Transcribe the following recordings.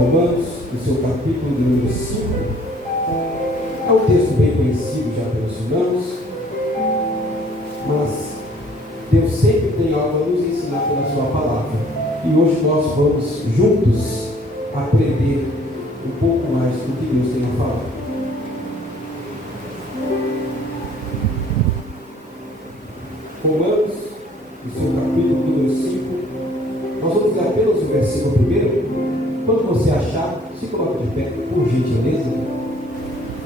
Romanos, no seu capítulo número 5, é um texto bem conhecido já pelos irmãos, mas Deus sempre tem algo a nos ensinar pela sua palavra, e hoje nós vamos juntos aprender um pouco mais do que Deus tem a falar. Romanos, no seu capítulo número 5, nós vamos ler apenas o versículo 1. Quando você achar, se coloque de pé, por gentileza.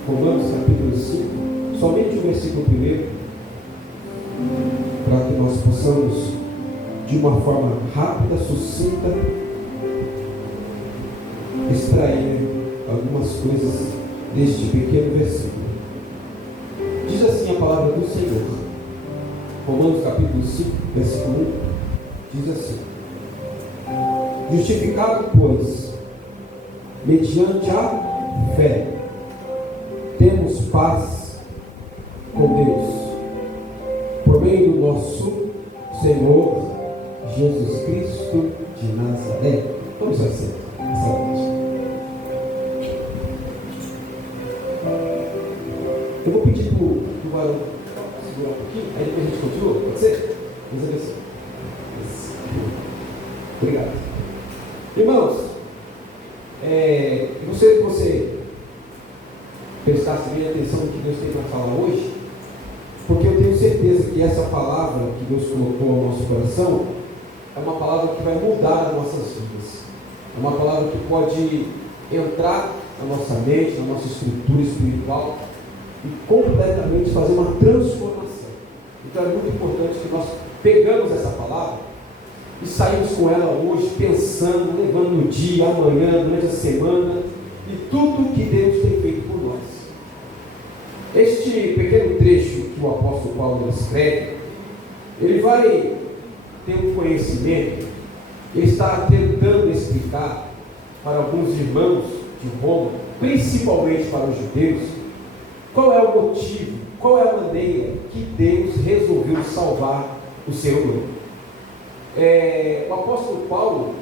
Romanos capítulo 5, somente o versículo 1, para que nós possamos, de uma forma rápida, sucinta, extrair algumas coisas deste pequeno versículo. Diz assim a palavra do Senhor. Romanos capítulo 5, versículo 1, diz assim: justificado, pois, mediante a fé, temos paz com Deus, por meio do nosso Senhor Jesus Cristo de Nazaré. Vamos assim, essa noite. Eu vou pedir para o varão segurar um pouquinho, aí depois a gente continua, pode ser? Vamos ver assim. Obrigado. Irmãos, eu gostaria que você prestasse bem atenção no que Deus tem para falar hoje, porque eu tenho certeza que essa palavra que Deus colocou ao nosso coração é uma palavra que vai mudar as nossas vidas. É uma palavra que pode entrar na nossa mente, na nossa estrutura espiritual e completamente fazer uma transformação. Então é muito importante que nós pegamos essa palavra e saímos com ela hoje pensando, levando no dia, amanhã, durante a semana e tudo que Deus tem feito por nós. Este pequeno trecho que o apóstolo Paulo escreve, ele vai ter um conhecimento, ele está tentando explicar para alguns irmãos de Roma, principalmente para os judeus, qual é o motivo, qual é a maneira que Deus resolveu salvar o seu povo. O apóstolo Paulo,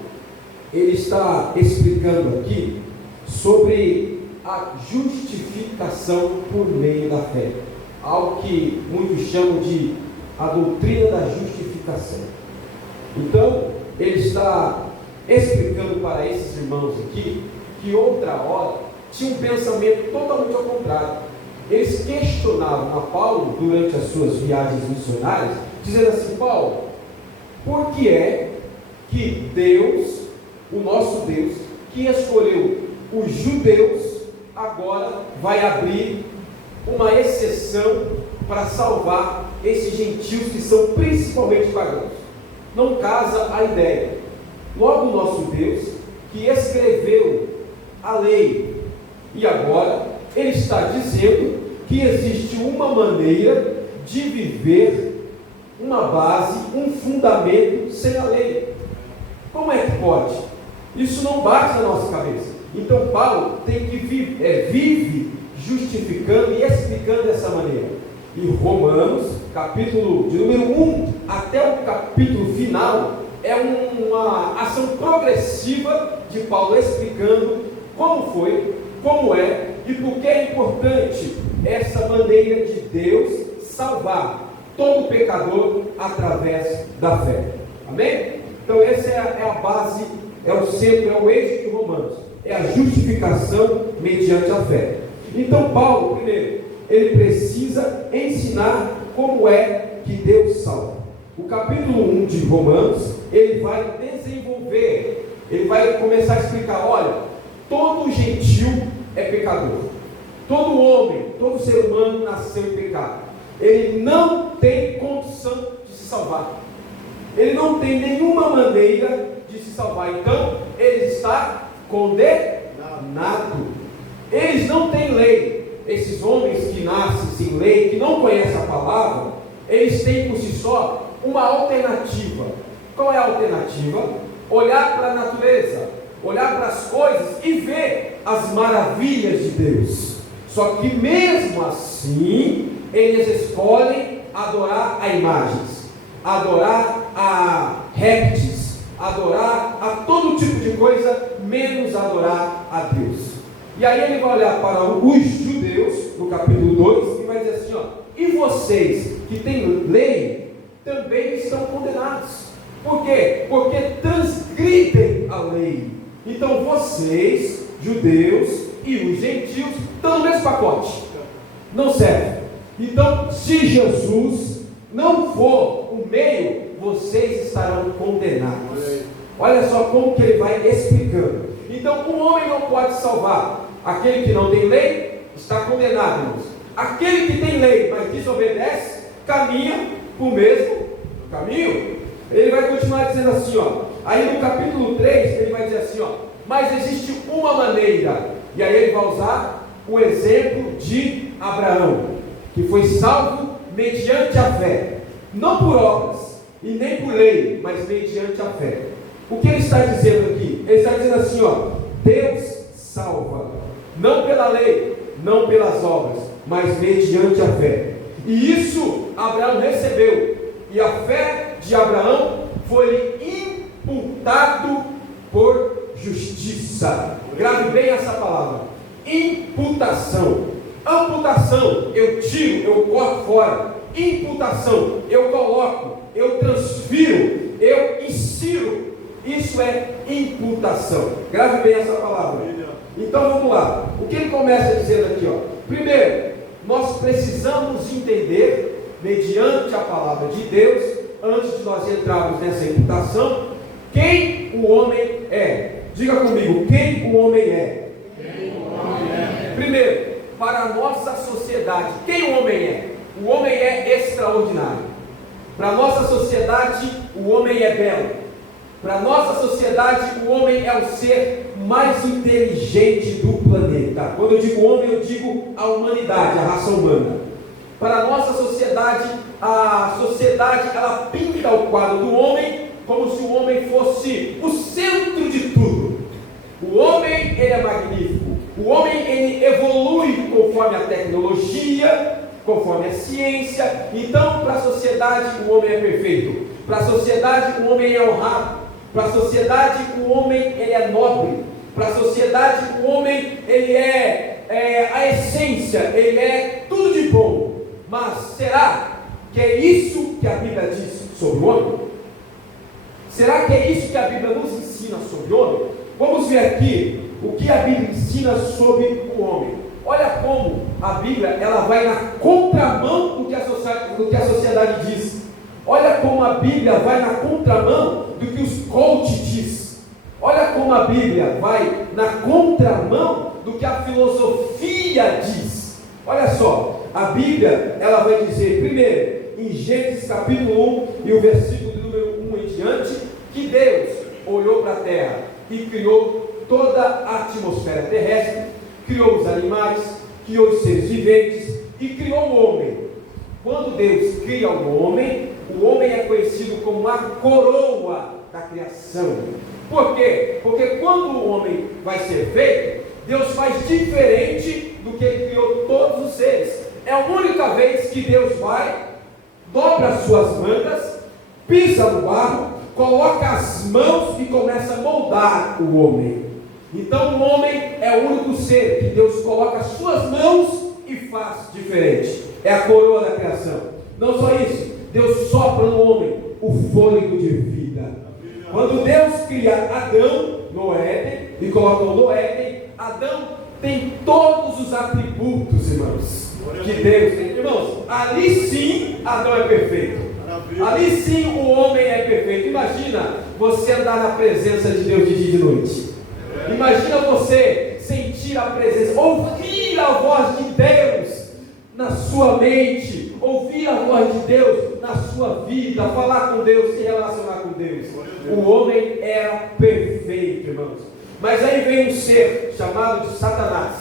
ele está explicando aqui sobre a justificação por meio da fé, algo que muitos chamam de a doutrina da justificação. Então, ele está explicando para esses irmãos aqui que outra hora tinha um pensamento totalmente ao contrário. Eles questionavam a Paulo durante as suas viagens missionárias, dizendo assim: Paulo, por que é que Deus, o nosso Deus, que escolheu os judeus, agora vai abrir uma exceção para salvar esses gentios que são principalmente pagãos? Não casa a ideia. Logo, o nosso Deus, que escreveu a lei, e agora ele está dizendo que existe uma maneira de viver, uma base, um fundamento sem a lei. Como é que pode? Isso não bate na nossa cabeça. Então Paulo tem que vive justificando e explicando dessa maneira. E Romanos, capítulo de número 1 até o capítulo final, é uma ação progressiva de Paulo explicando como foi, como é e por que é importante essa maneira de Deus salvar todo pecador através da fé. Amém? Então essa é a base, é o centro, é o eixo de Romanos. É a justificação mediante a fé. Então Paulo, primeiro, ele precisa ensinar como é que Deus salva. O capítulo 1 de Romanos, ele vai desenvolver, ele vai começar a explicar: olha, todo gentil é pecador. Todo homem, todo ser humano nasceu em pecado. Ele não tem condição de se salvar. Ele não tem nenhuma maneira de se salvar. Então, ele está condenado. Eles não têm lei. Esses homens que nascem sem lei, que não conhecem a palavra, eles têm por si só uma alternativa. Qual é a alternativa? Olhar para a natureza, olhar para as coisas e ver as maravilhas de Deus. Só que mesmo assim, eles escolhem adorar a imagens, adorar a répteis, adorar a todo tipo de coisa, menos adorar a Deus. E aí ele vai olhar para os judeus, no capítulo 2, e vai dizer assim, ó, e vocês que têm lei, também estão condenados. Por quê? Porque transgridem a lei. Então vocês, judeus e os gentios, estão no mesmo pacote. Não serve. Então, se Jesus não for o meio, vocês estarão condenados. Olha só como que ele vai explicando. Então, o homem não pode salvar. Aquele que não tem lei está condenado, irmãos. Aquele que tem lei, mas desobedece, caminha para o mesmo caminho. Ele vai continuar dizendo assim, ó. Aí no capítulo 3, ele vai dizer assim, ó, mas existe uma maneira. E aí ele vai usar o exemplo de Abraão, que foi salvo mediante a fé, não por obras e nem por lei, mas mediante a fé. O que ele está dizendo aqui? Ele está dizendo assim, ó, Deus salva, não pela lei, não pelas obras, mas mediante a fé. E isso Abraão recebeu, e a fé de Abraão foi imputado por justiça. Grave bem essa palavra: imputação. Amputação, eu tiro, eu corto fora. Imputação, eu coloco, eu transfiro, eu insiro. Isso é imputação. Grave bem essa palavra. Então vamos lá. O que ele começa dizendo aqui, ó? Primeiro, nós precisamos entender, mediante a palavra de Deus, antes de nós entrarmos nessa imputação, quem o homem é. Diga comigo, quem o homem é. Primeiro, para a nossa sociedade, quem o homem é? O homem é extraordinário. Para a nossa sociedade, o homem é belo. Para a nossa sociedade, o homem é o ser mais inteligente do planeta. Quando eu digo homem, eu digo a humanidade, a raça humana. Para a nossa sociedade, a sociedade, ela pinta o quadro do homem como se o homem fosse o centro de tudo. O homem, ele é magnífico. O homem, ele evolui conforme a tecnologia, conforme a ciência. Então, para a sociedade, o homem é perfeito. Para a sociedade, o homem é honrado. Para a sociedade, o homem, ele é nobre. Para a sociedade, o homem, ele é a essência, ele é tudo de bom. Mas será que é isso que a Bíblia diz sobre o homem? Será que é isso que a Bíblia nos ensina sobre o homem? Vamos ver aqui o que a Bíblia ensina sobre o homem. Olha como a Bíblia, ela vai na contramão do que a sociedade diz. Olha como a Bíblia vai na contramão do que os coaches diz. Olha como a Bíblia vai na contramão do que a filosofia diz. Olha só, a Bíblia, ela vai dizer, primeiro, em Gênesis capítulo 1 e o versículo de número 1 em diante, que Deus olhou para a terra e criou toda a atmosfera terrestre, criou os animais, criou os seres viventes e criou o homem. Quando Deus cria o homem é conhecido como a coroa da criação. Por quê? Porque quando o homem vai ser feito, Deus faz diferente do que Ele criou todos os seres. É a única vez que Deus vai, dobra as suas mangas, pisa no barro, coloca as mãos e começa a moldar o homem. Então o homem é o único ser que Deus coloca as suas mãos e faz diferente. É a coroa da criação. Não só isso, Deus sopra no homem o fôlego de vida. Quando Deus cria Adão no Éden e colocou no Éden, Adão tem todos os atributos, irmãos, que Deus tem. Irmãos, ali sim Adão é perfeito. Ali sim o homem é perfeito. Imagina você andar na presença de Deus de dia e de noite. Imagina você sentir a presença, ouvir a voz de Deus na sua mente, ouvir a voz de Deus na sua vida, falar com Deus, se relacionar com Deus. O homem era perfeito, irmãos. Mas aí vem um ser chamado de Satanás.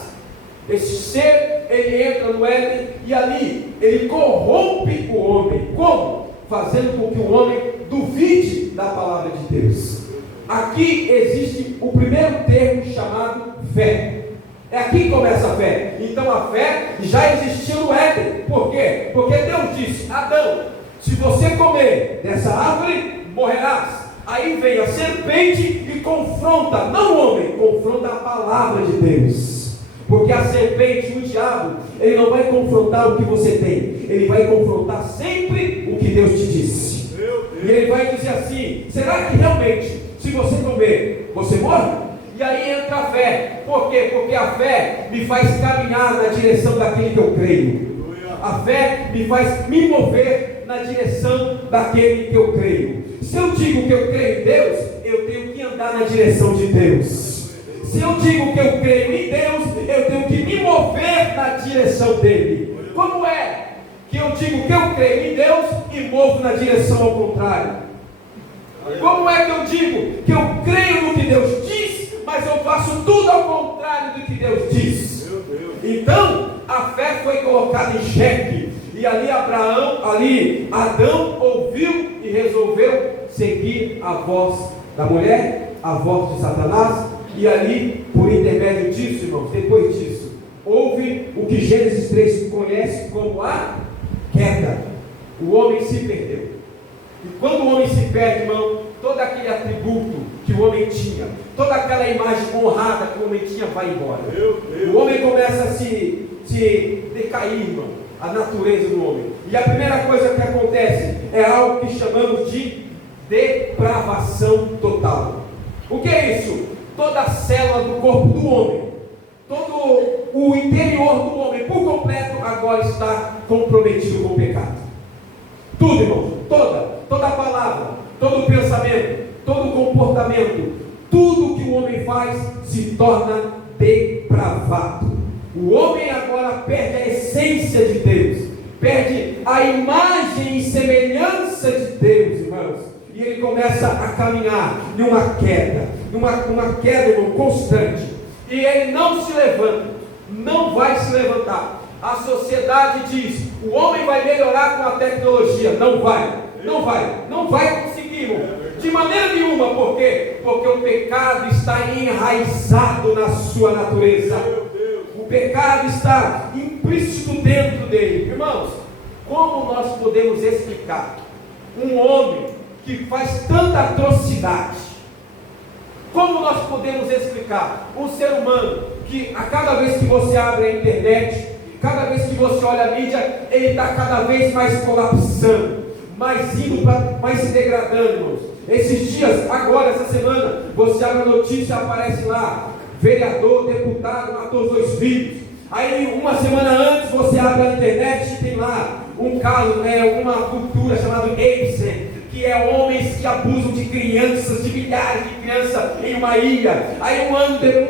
Esse ser, ele entra no Éden e ali ele corrompe o homem. Como? Fazendo com que o homem duvide da palavra de Deus. Aqui existe o primeiro termo chamado fé. É aqui que começa a fé. Então a fé já existia no Éden. Por quê? Porque Deus disse: Adão, se você comer dessa árvore, morrerás. Aí vem a serpente e confronta, não o homem, confronta a palavra de Deus. Porque a serpente, o diabo, ele não vai confrontar o que você tem, ele vai confrontar sempre o que Deus te disse. E ele vai dizer assim: será que realmente, se você comer, você morre? E aí entra a fé. Por quê? Porque a fé me faz caminhar na direção daquele que eu creio. A fé me faz me mover na direção daquele que eu creio. Se eu digo que eu creio em Deus, eu tenho que andar na direção de Deus. Se eu digo que eu creio em Deus, eu tenho que me mover na direção dele. Como é que eu digo que eu creio em Deus e movo na direção ao contrário? Como é que eu digo que eu creio no que Deus diz, mas eu faço tudo ao contrário do que Deus diz? Então, a fé foi colocada em xeque. E ali Adão ouviu e resolveu seguir a voz da mulher, a voz de Satanás. E ali, por intermédio disso, irmãos, depois disso, houve o que Gênesis 3 conhece como a queda. O homem se perdeu. E quando o homem se perde, irmão, todo aquele atributo que o homem tinha, toda aquela imagem honrada que o homem tinha, vai embora. O homem começa a se decair, irmão, a natureza do homem. E a primeira coisa que acontece é algo que chamamos de depravação total. O que é isso? Toda a célula do corpo do homem, todo o interior do homem por completo agora está comprometido com o pecado. Tudo, irmão, toda a palavra, todo o pensamento, todo o comportamento, tudo que o homem faz se torna depravado. O homem agora perde a essência de Deus, perde a imagem e semelhança de Deus, irmãos, e ele começa a caminhar numa queda, irmão, constante, e ele não se levanta, não vai se levantar. A sociedade diz: o homem vai melhorar com a tecnologia. Não vai conseguir, irmão, de maneira nenhuma. Por quê? Porque o pecado está enraizado na sua natureza. O pecado está implícito dentro dele. Irmãos, como nós podemos explicar um homem que faz tanta atrocidade? Como nós podemos explicar um ser humano que a cada vez que você abre a internet, cada vez que você olha a mídia, ele está cada vez mais colapsando, mais se degradando, irmãos? Esses dias, agora, essa semana, você abre a notícia, aparece lá: vereador, deputado, matou os 2 filhos. Aí, uma semana antes, você abre a internet e tem lá um caso, uma cultura chamada Epstein, que é homens que abusam de crianças, de milhares de crianças em uma ilha. Aí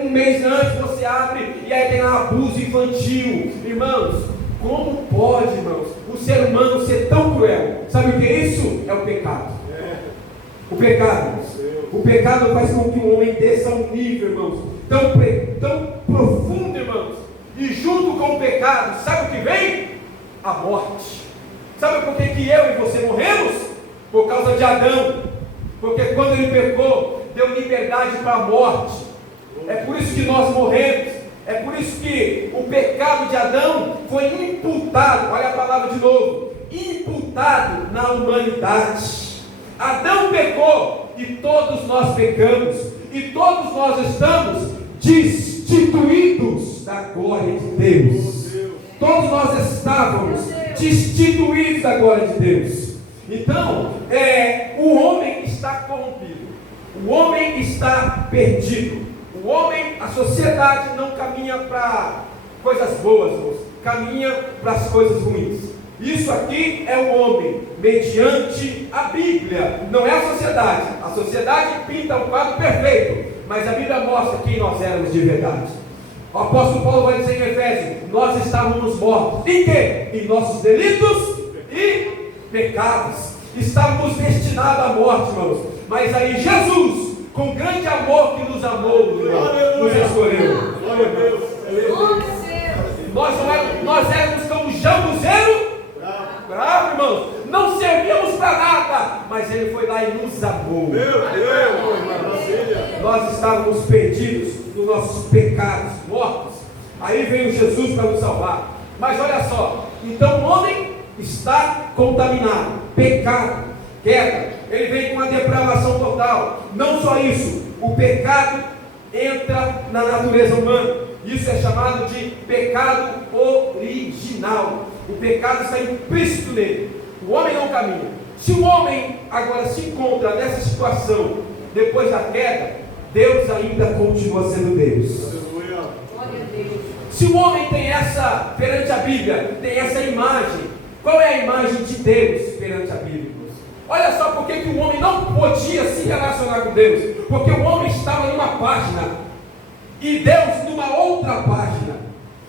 um mês antes você abre e aí tem lá abuso infantil. Irmãos, como pode, irmãos, o ser humano ser tão cruel? Sabe o que é isso? É o pecado. O pecado, o pecado faz com que o homem desça a um nível, irmãos, tão profundo, irmãos. E junto com o pecado, sabe o que vem? A morte. Sabe por que eu e você morremos? Por causa de Adão. Porque quando ele pecou, deu liberdade para a morte. É por isso que nós morremos. É por isso que o pecado de Adão foi imputado, olha a palavra de novo, imputado na humanidade. Adão pecou e todos nós pecamos, e todos nós estamos destituídos da glória de Deus. Todos nós estávamos destituídos da glória de Deus. Então, o homem está corrompido, o homem está perdido. O homem, a sociedade não caminha para coisas boas, caminha para as coisas ruins. Isso aqui é o homem, mediante a Bíblia, não é a sociedade. A sociedade pinta um quadro perfeito, mas a Bíblia mostra quem nós éramos de verdade. O apóstolo Paulo vai dizer em Efésios: nós estávamos mortos. Em quê? Em nossos delitos e pecados. Estávamos destinados à morte, irmãos. Mas aí Jesus, com grande amor que nos amou, nos escolheu. Glória a Deus. Nós éramos como um jambuzeiro bravo, irmãos. Não servíamos para nada, mas ele foi lá e nos amou. Meu Deus, nós estávamos perdidos nos nossos pecados, mortos. Aí veio Jesus para nos salvar. Mas olha só, então o homem está contaminado, pecado, queda. ele vem com uma depravação total. Não só isso, o pecado entra na natureza humana. Isso é chamado de pecado original. O pecado está implícito nele. O homem não caminha. Se o homem agora se encontra nessa situação depois da queda, Deus ainda continua sendo Deus. Glória a Deus. Se o homem tem essa, perante a Bíblia, tem essa imagem, qual é a imagem de Deus perante a Bíblia? Olha só por que o homem não podia se relacionar com Deus. Porque o homem estava em uma página e Deus numa outra página.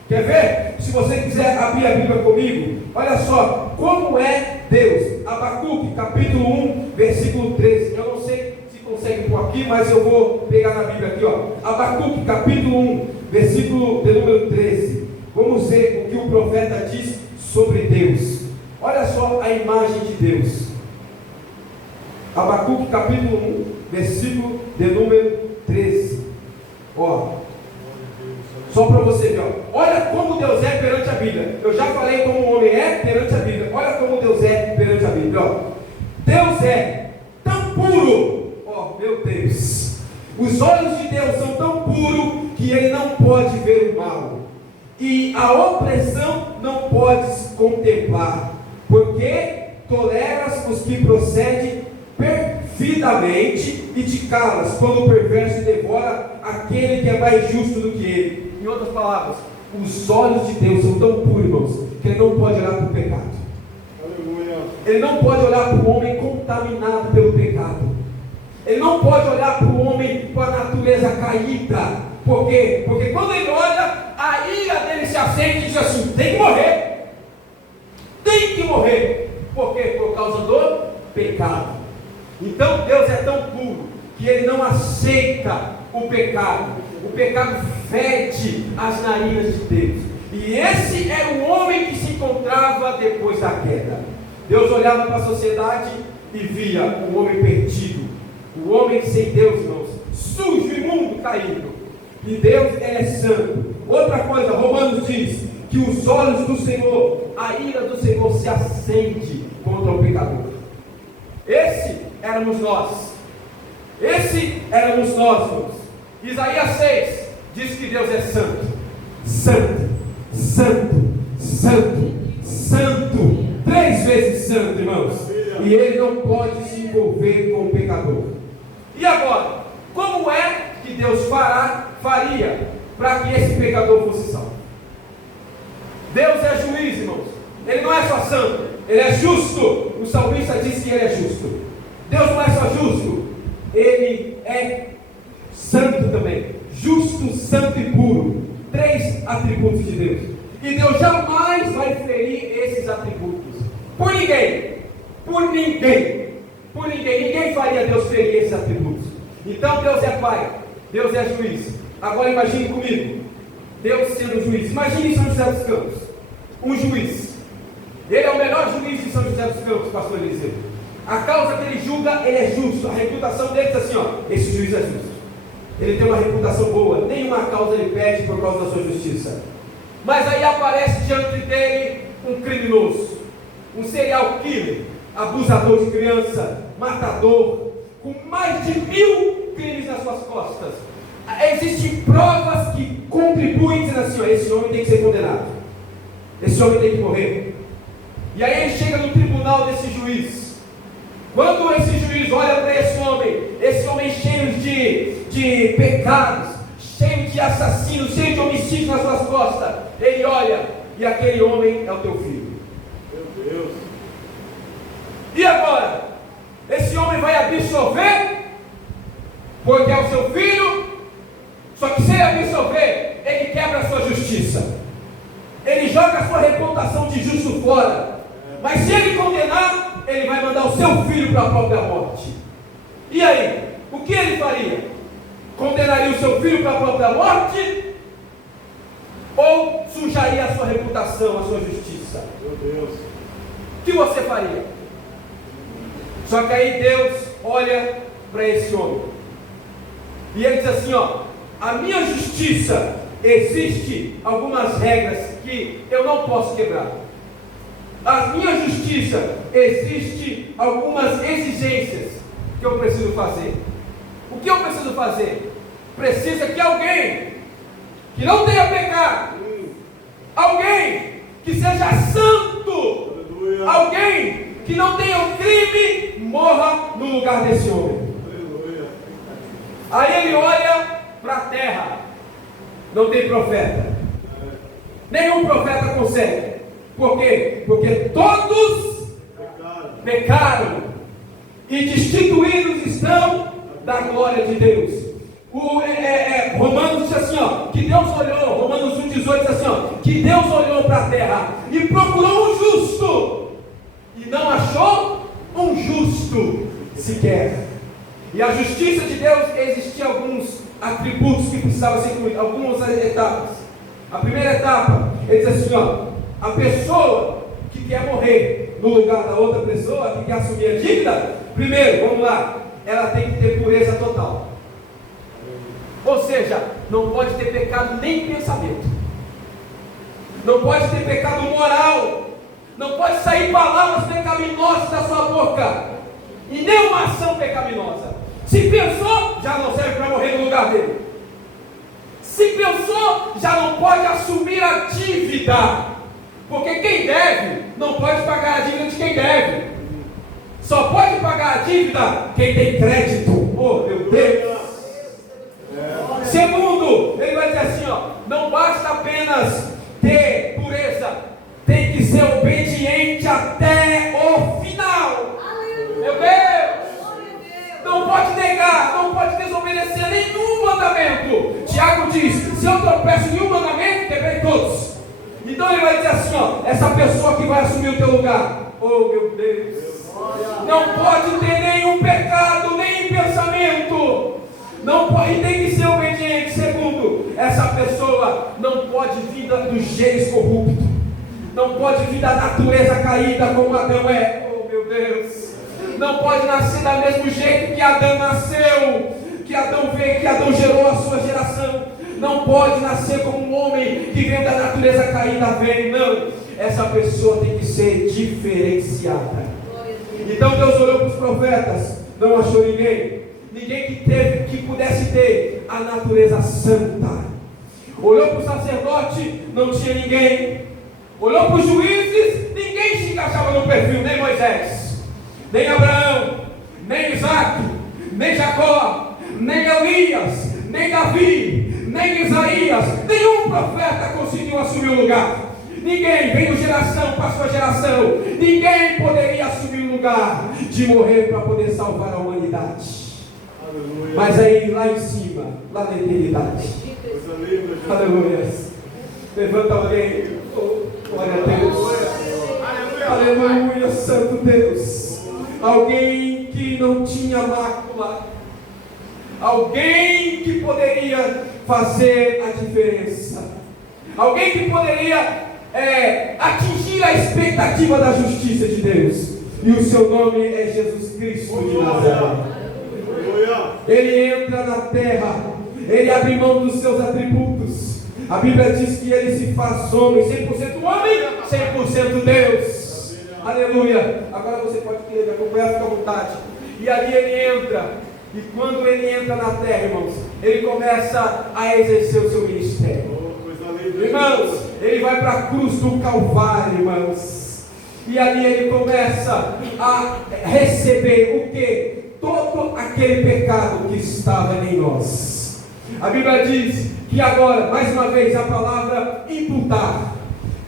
Quer ver? Se você quiser abrir a Bíblia comigo, olha só como é Deus. Abacuque, capítulo 1, versículo 13. Eu não sei se consegue pôr aqui, mas eu vou pegar na Bíblia aqui, ó. Abacuque, capítulo 1, versículo de número 13. Vamos ver o que o profeta diz sobre Deus. Olha só a imagem de Deus. Abacuque, capítulo 1, versículo de número 13. Ó, só para você ver, ó. Olha como Deus é perante a Bíblia. Eu já falei como o homem é perante a Bíblia. Olha como Deus é perante a Bíblia, ó. Deus é tão puro, ó, meu Deus. Os olhos de Deus são tão puros que ele não pode ver o mal, e a opressão não podes contemplar, porque toleras os que procedem perfidamente e te calas quando o perverso devora aquele que é mais justo do que ele. Em outras palavras, os olhos de Deus são tão puros, irmãos, que ele não pode olhar para o pecado. Aleluia. Ele não pode olhar para o homem contaminado pelo pecado. Ele não pode olhar para o homem com a natureza caída. Por quê? Porque quando ele olha, a ira dele se acende e diz assim: tem que morrer. Tem que morrer. Por quê? Por causa do pecado. Então Deus é tão puro que ele não aceita o pecado. O pecado fede as narinas de Deus. E esse era o homem que se encontrava depois da queda. Deus olhava para a sociedade e via o homem perdido, o homem sem Deus, irmãos, sujo, imundo, caído. E Deus, ele é santo. Outra coisa, Romanos diz que os olhos do Senhor, a ira do Senhor se acende contra o pecador. Esse éramos nós. Esse éramos nós, irmãos. Isaías 6 diz que Deus é santo. Santo, santo, santo, santo. 3 vezes santo, irmãos. E ele não pode se envolver com o pecador. E agora, como é que Deus faria para que esse pecador fosse salvo? Deus é juiz, irmãos. Ele não é só santo, ele é justo. O salmista diz que ele é justo. Deus não é só justo, ele é santo também. Justo, santo e puro. 3 atributos de Deus. E Deus jamais vai ferir esses atributos. Por ninguém. Por ninguém. Por ninguém. Ninguém faria Deus ferir esses atributos. Então Deus é Pai. Deus é juiz. Agora imagine comigo. Deus sendo juiz. Imagine São José dos Campos. Um juiz. Ele é o melhor juiz de São José dos Campos, pastor Eliseu. A causa que ele julga, ele é justo. A reputação dele diz assim, ó, esse juiz é justo. Ele tem uma reputação boa. Nenhuma causa ele pede por causa da sua justiça. Mas aí aparece diante dele um criminoso, um serial killer, abusador de criança, matador, com mais de 1000 crimes nas suas costas. Existem provas que contribuem dizendo assim, ó, esse homem tem que ser condenado, esse homem tem que morrer. E aí ele chega no tribunal desse juiz. Quando esse juiz olha para esse homem cheio de pecados, cheio de assassinos, cheio de homicídios nas suas costas, ele olha e aquele homem é o teu filho. Meu Deus. E agora? Esse homem vai absolver porque é o seu filho. Só que se ele absolver, ele quebra a sua justiça, ele joga a sua reputação de justo fora. Mas se ele condenar, ele vai mandar o seu filho para a própria morte. E aí, o que ele faria? Condenaria o seu filho para a própria morte? Ou sujaria a sua reputação, a sua justiça? Meu Deus. O que você faria? Só que aí Deus olha para esse homem e ele diz assim, ó, a minha justiça, existe algumas regras que eu não posso quebrar. A minha justiça, existe algumas exigências que eu preciso fazer? O que eu preciso fazer? Precisa que alguém que não tenha pecado, alguém que seja santo, alguém que não tenha o crime, morra no lugar desse homem. Aí ele olha para a terra, não tem profeta, nenhum profeta consegue. Por quê? Porque todos pecaram e destituídos estão da glória de Deus. Romanos diz assim, que Deus olhou, Romanos 1,18 diz assim, que Deus olhou para a terra e procurou um justo, e não achou um justo sequer. E a justiça de Deus, existia alguns atributos que precisavam ser incluídos, algumas etapas. A primeira etapa, ele diz assim, a pessoa que quer morrer no lugar da outra pessoa, que quer assumir a dívida, primeiro, vamos lá, ela tem que ter pureza total. Ou seja, não pode ter pecado nem em pensamento, não pode ter pecado moral, não pode sair palavras pecaminosas da sua boca, e nem uma ação pecaminosa. Se pensou, já não serve para morrer no lugar dele. Se pensou, já não pode assumir a dívida, porque quem deve não pode pagar a dívida de quem deve. Só pode pagar a dívida quem tem crédito. Oh, meu Deus! Segundo, ele vai dizer assim, não basta apenas ter pureza, tem que ser obediente até o final. Meu Deus! Não pode negar, não pode desobedecer nenhum mandamento. Tiago diz, se eu tropeço em um mandamento, quebrei todos. Então ele vai dizer assim, essa pessoa que vai assumir o teu lugar, oh meu Deus, não pode ter nenhum pecado, nem pensamento, não pode, tem que ser obediente. Segundo, essa pessoa não pode vir dos genes corruptos, não pode vir da natureza caída como Adão é, oh meu Deus, não pode nascer do mesmo jeito que Adão nasceu, que Adão veio, que Adão gerou a sua geração. Não pode nascer como um homem que vem da natureza caída, veio, não. Essa pessoa tem que ser diferenciada. Então Deus olhou para os profetas, não achou ninguém que pudesse ter a natureza santa. Olhou para o sacerdote, não tinha ninguém. Olhou para os juízes, ninguém se encaixava no perfil, nem Moisés, nem Abraão, nem Isaac, nem Jacó, nem Elias, nem Davi, nem Isaías. Nenhum profeta conseguiu assumir o lugar. Ninguém, veio geração para sua geração, ninguém poderia assumir o lugar de morrer para poder salvar a humanidade. Aleluia. Mas aí lá em cima, lá na eternidade, aleluia, levanta alguém, glória a Deus, aleluia, santo Deus, alguém que não tinha mácula, alguém que poderia fazer a diferença, alguém que poderia atingir a expectativa da justiça de Deus, e o seu nome é Jesus Cristo de Nazaré. Ele entra na terra, ele abre mão dos seus atributos. A Bíblia diz que ele se faz homem, 100% homem, 100% Deus. Aleluia. Agora você pode querer acompanhar, fica à vontade. E ali ele entra, e quando ele entra na terra, irmãos, ele começa a exercer o seu ministério. Irmãos, ele vai para a cruz do Calvário, irmãos, e ali ele começa a receber o que? Todo aquele pecado que estava em nós. A Bíblia diz que agora, mais uma vez, a palavra imputar.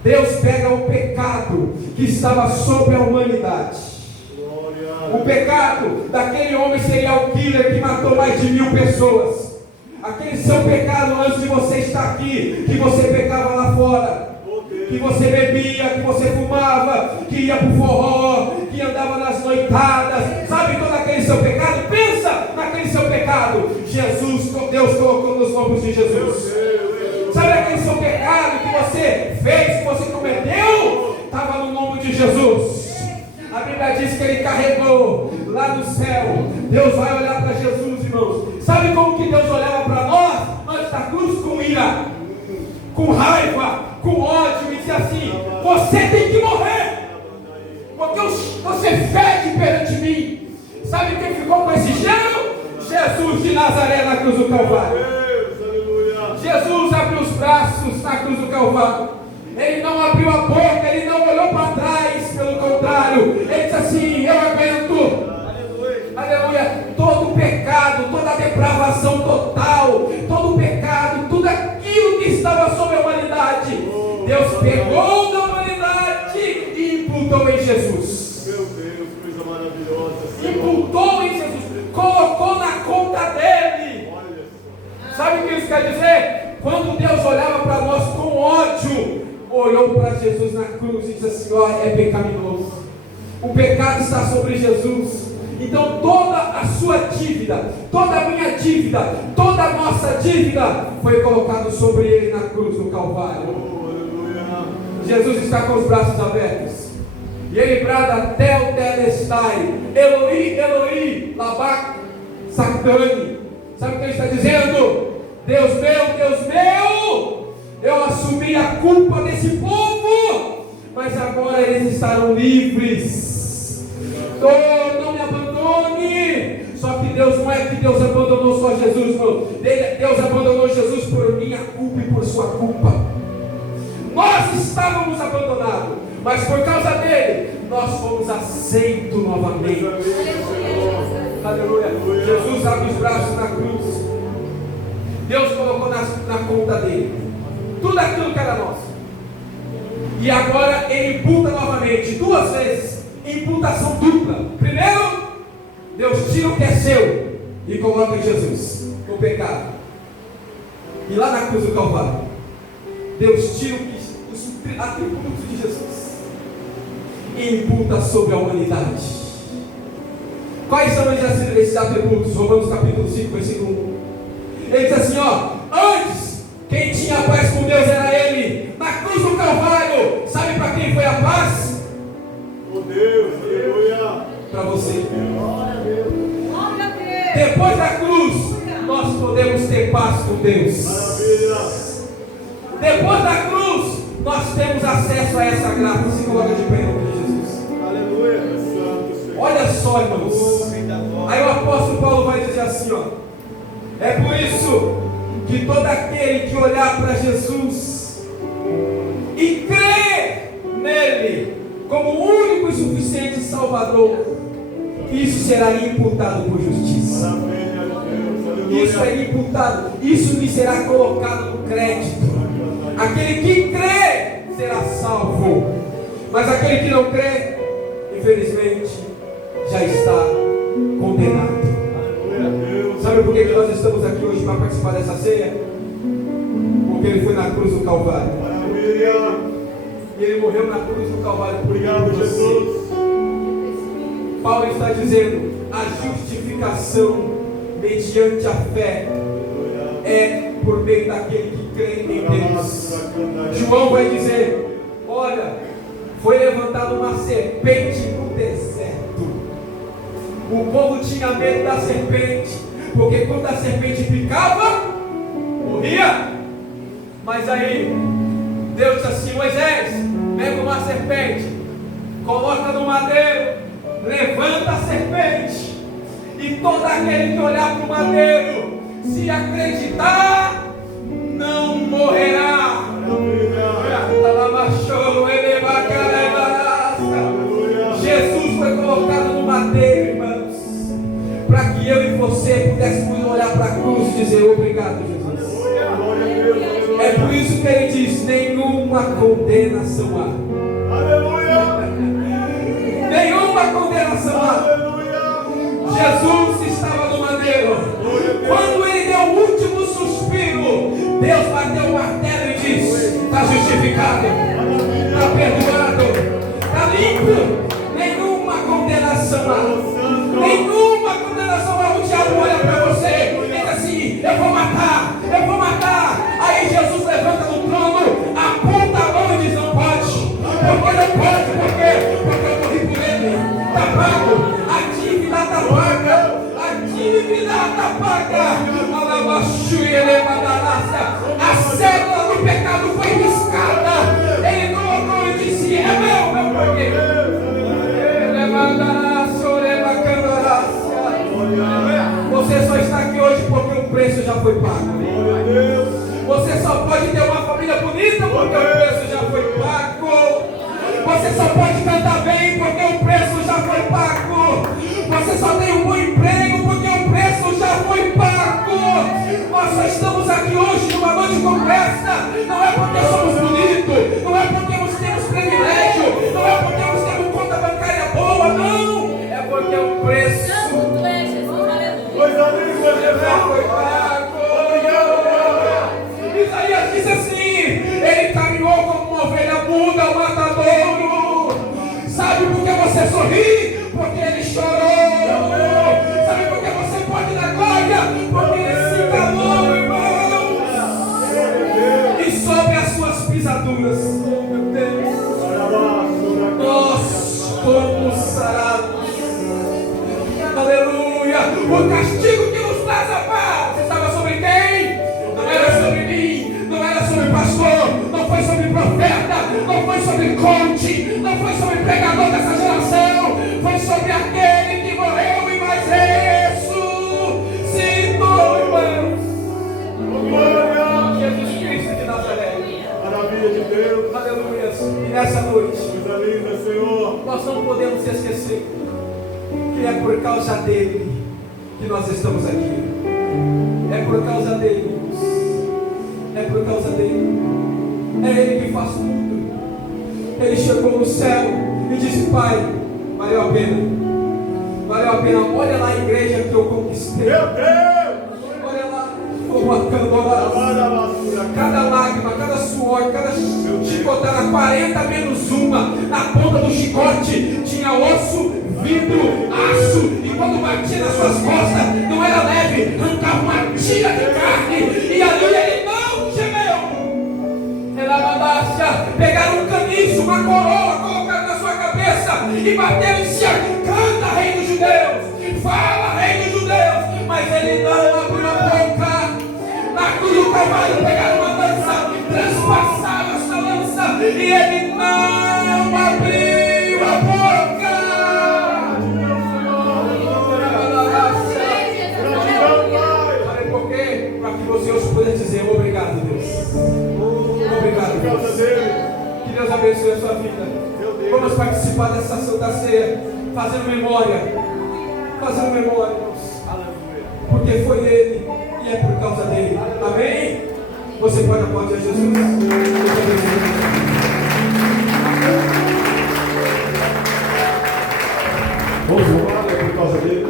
Deus pega o pecado que estava sobre a humanidade. O pecado daquele homem serial killer que matou mais de 1000 pessoas. Aquele seu pecado antes de você estar aqui, que você pecava lá fora, que você bebia, que você fumava, que ia para o forró, que andava nas noitadas, sabe todo aquele seu pecado? Pensa naquele seu pecado. Deus colocou nos ombros de Jesus. Sabe aquele seu pecado que você fez, que você cometeu? Estava no nome de Jesus. A Bíblia diz que ele carregou lá no céu. Deus vai olhar para Jesus, irmãos. Sabe como que Deus olhava para nós antes da cruz? Com ira, com raiva, com ódio, e dizia assim: você tem que morrer, porque você fede perante mim. Sabe quem ficou com esse cheiro? Jesus de Nazaré na cruz do Calvário. Jesus abriu os braços na cruz do Calvário. Ele não abriu a boca, ele não olhou para trás, pelo contrário, ele disse assim: eu aguento. Aleluia. Todo pecado, toda depravação total, todo pecado, tudo aquilo que estava sobre a humanidade, Deus pegou da humanidade e imputou em Jesus. Meu Deus, coisa maravilhosa. Imputou em Jesus, colocou na conta dele. Sabe o que isso quer dizer? Quando Deus olhava para nós com ódio, olhou para Jesus na cruz e disse assim: ó, é pecaminoso, o pecado está sobre Jesus. Então toda a sua dívida, toda a minha dívida, toda a nossa dívida foi colocado sobre ele na cruz do Calvário. Jesus está com os braços abertos e ele brada: Tel Telestai, Eloi, Eloi, Lama Sabachthani. Sabe o que ele está dizendo? Deus meu, eu assumi a culpa desse povo, mas agora eles estarão livres. Não me abandone. Só que Deus, não é que Deus abandonou só Jesus, não. Deus abandonou Jesus por minha culpa e por sua culpa. Nós estávamos abandonados, mas por causa dele nós fomos aceitos novamente. Aleluia. Jesus abre os braços na cruz. Deus colocou na conta dele tudo aquilo que era nosso. E agora ele imputa novamente, duas vezes, imputação dupla. Primeiro, Deus tira o que é seu e coloca em Jesus, o pecado. E lá na cruz do Calvário, Deus tira os atributos de Jesus e imputa sobre a humanidade. Quais são esses atributos? Romanos capítulo 5, versículo 1. Ele diz assim: ó, antes quem tinha paz com Deus era ele. Na cruz do Calvário, sabe para quem foi a paz? Oh Deus, aleluia. Para você. Glória a Deus. Depois da cruz, nós podemos ter paz com Deus. Maravilha. Depois da cruz, nós temos acesso a essa graça. Se coloca de pé em nome de Jesus. Aleluia. Santo Senhor. Olha só, irmãos. Aí o apóstolo Paulo vai dizer assim, ó: é por isso que todo aquele que olhar para Jesus e crer nele como o único e suficiente Salvador, isso será imputado por justiça. Maravilha de Deus. Aleluia. Isso é imputado, isso lhe será colocado no crédito. Aquele que crê será salvo, mas aquele que não crê, infelizmente, já está condenado. Sabe por que nós estamos aqui hoje para participar dessa ceia? Porque ele foi na cruz do Calvário. Maravilha. E ele morreu na cruz do Calvário por Obrigado, você. Jesus. Paulo está dizendo: a justificação mediante a fé é por meio daquele que crê em Deus. João vai dizer: olha, foi levantada uma serpente no deserto. O povo tinha medo da serpente, porque quando a serpente picava, morria. Mas aí Deus disse assim: Moisés, pega uma serpente, coloca no madeiro, levanta a serpente, e todo aquele que olhar para o madeiro, se acreditar, não morrerá. Jesus foi colocado no madeiro, irmãos, para que eu e você pudéssemos olhar para a cruz e dizer: obrigado, Jesus. É por isso que ele diz: nenhuma condenação há. Aleluia. Nenhuma condenação há. Jesus estava no madeiro. Quando ele deu o último suspiro, Deus bateu o martelo e disse: está justificado, está perdoado, está limpo. Nenhuma condenação há. Nenhuma condenação há. O diabo olha para você e diz assim: eu vou matar, eu vou matar. Aí Jesus levanta do trono, aponta a mão e diz: não pode. Porque não pode, por quê? Porque eu morri por ele. Está pago, a dívida está paga, a dívida está paga. A célula do pecado foi riscada. Ele colocou e disse: é meu porque só pode ter uma família bonita porque o preço já foi pago. Você só pode cantar bem porque o preço já foi pago. Você só tem um bom emprego porque o preço já foi pago. Nós só estamos aqui hoje numa noite como esta. Não é porque somos bonitos, não é porque nós temos privilégio, não é porque nós temos conta bancária boa, não. É porque o preço já foi pago. Isaías disse assim: ele caminhou como uma ovelha muda ao matadouro. Sabe por que você sorri? Porque ele chorou. Sabe por que você pode dar glória? Porque ele se calou, irmão. E sobre as suas pisaduras, meu Deus, nós fomos sarados. Aleluia. O castigo que nos traz a paz estava sobre quem? Não era sobre mim, não era sobre pastor, não foi sobre profeta, não foi sobre coach, não foi sobre pregador dessa geração, foi sobre aquele que morreu e mais ressuscitou, irmãos. Jesus Cristo de Nazaré. Maravilha de Deus. Aleluia. E nessa noite, Coisa linda, Senhor. nós não podemos esquecer que é por causa dele que nós estamos aqui. É por causa dele, irmãos. É por causa dele. É ele que faz tudo. Ele chegou no céu e disse: Pai, valeu a pena. Valeu a pena. Olha lá a igreja que eu conquistei. Meu Deus. Olha lá como a candora. Cada lágrima, cada suor, cada chicotada, 40 menos uma. Na ponta do chicote tinha osso, vidro, aço. E quando batia nas suas costas, não era leve, arrancava uma tira de carne. E ali ele não gemeu. Era mandácia. Pegaram um caniço, uma coroa, colocaram na sua cabeça e bateram em cima. Canta, rei dos judeus. Fala, rei dos judeus. Mas ele não abriu a boca. Na cruz do Calvário pegaram uma lança, transpassaram essa lança e ele não abriu a boca. Sabe por quê? Para que você hoje pudesse dizer: obrigado, Deus. Obrigado, Deus. Que Deus abençoe a sua vida. Vamos participar dessa Santa Ceia, fazendo memória, irmãos. Porque foi ele e é por causa dele. Amém? Você pode aplaudir a Jesus. Vamos louvar, é por causa dele.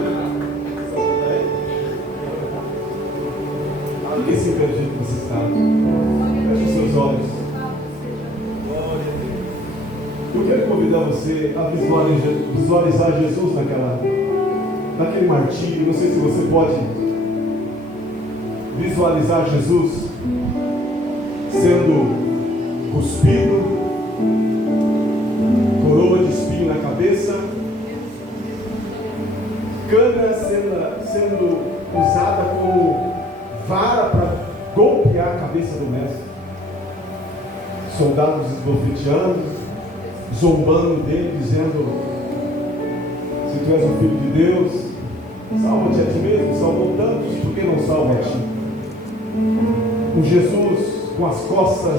Ninguém se vê do jeito que você está. Feche os seus olhos. Eu quero convidar você a visualizar Jesus naquele martírio. Não sei se você pode visualizar Jesus sendo cuspido, coroa de espinho na cabeça, cana sendo usada como vara para golpear a cabeça do mestre, soldados esbofeteando, zombando dele, dizendo: se tu és o filho de Deus, salva-te a ti mesmo. Salvou tantos, por que não salva a ti? Um Jesus com as costas